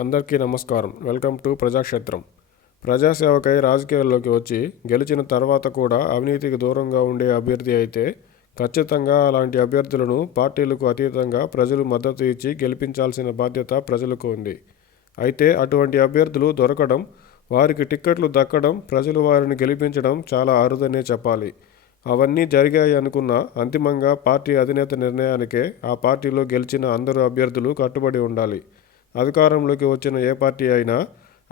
అందరికీ నమస్కారం. Welcome to ప్రజాక్షేత్రం. ప్రజాసేవకై రాజకీయాల్లోకి వచ్చి గెలిచిన తర్వాత కూడా అవినీతికి దూరంగా ఉండే అభ్యర్థి అయితే ఖచ్చితంగా అలాంటి అభ్యర్థులను పార్టీలకు అతీతంగా ప్రజలు మద్దతు ఇచ్చి గెలిపించాల్సిన బాధ్యత ప్రజలకు ఉంది. అయితే అటువంటి అభ్యర్థులు దొరకడం, వారికి టిక్కెట్లు దక్కడం, ప్రజలు వారిని గెలిపించడం చాలా అరుదనే చెప్పాలి. అవన్నీ జరిగాయి అనుకున్నా అంతిమంగా పార్టీ అధినేత నిర్ణయానికే ఆ పార్టీలో గెలిచిన అందరూ అభ్యర్థులు కట్టుబడి ఉండాలి. అధికారంలోకి వచ్చిన ఏ పార్టీ అయినా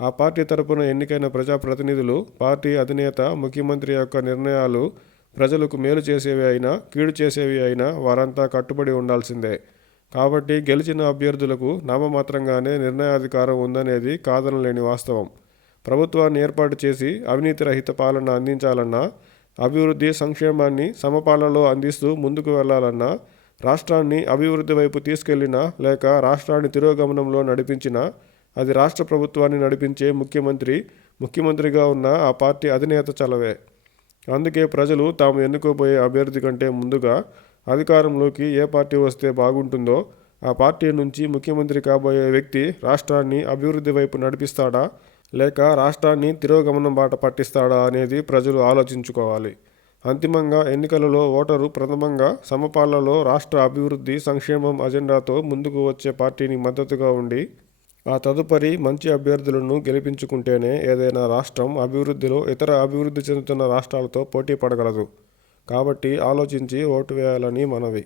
ఆ పార్టీ తరపున ఎన్నికైన ప్రజాప్రతినిధులు, పార్టీ అధినేత, ముఖ్యమంత్రి యొక్క నిర్ణయాలు ప్రజలకు మేలు చేసేవి అయినా కీడు చేసేవి అయినా వారంతా కట్టుబడి ఉండాల్సిందే. కాబట్టి గెలిచిన అభ్యర్థులకు నామమాత్రంగానే నిర్ణయాధికారం ఉందనేది కాదనలేని వాస్తవం. ప్రభుత్వాన్ని ఏర్పాటు చేసి అవినీతి రహిత పాలన అందించాలన్నా, అభివృద్ధి సంక్షేమాన్ని సమపాలలో అందిస్తూ ముందుకు వెళ్లాలన్నా, రాష్ట్రాన్ని అభివృద్ధి వైపు తీసుకెళ్లినా లేక రాష్ట్రాన్ని తిరోగమనంలో నడిపించినా అది రాష్ట్ర ప్రభుత్వాన్ని నడిపించే ముఖ్యమంత్రిగా ఉన్న ఆ పార్టీ అధినేత చలవే. అందుకే ప్రజలు తాము ఎన్నుకోబోయే అభ్యర్థి కంటే ముందుగా అధికారంలోకి ఏ పార్టీ వస్తే బాగుంటుందో ఆ పార్టీ నుంచి ముఖ్యమంత్రి కాబోయే వ్యక్తి రాష్ట్రాన్ని అభివృద్ధి వైపు నడిపిస్తాడా లేక రాష్ట్రాన్ని తిరోగమనం బాట పట్టిస్తాడా అనేది ప్రజలు ఆలోచించుకోవాలి. అంతిమంగా ఎన్నికలలో ఓటరు ప్రథమంగా సమపాలలో రాష్ట్ర అభివృద్ధి సంక్షేమం అజెండాతో ముందుకు వచ్చే పార్టీని మద్దతుగా ఉండి ఆ తదుపరి మంచి అభ్యర్థులను గెలిపించుకుంటేనే ఏదైనా రాష్ట్రం అభివృద్ధిలో ఇతర అభివృద్ధి చెందుతున్న రాష్ట్రాలతో పోటీ పడగలదు. కాబట్టి ఆలోచించి ఓటు వేయాలని మనవి.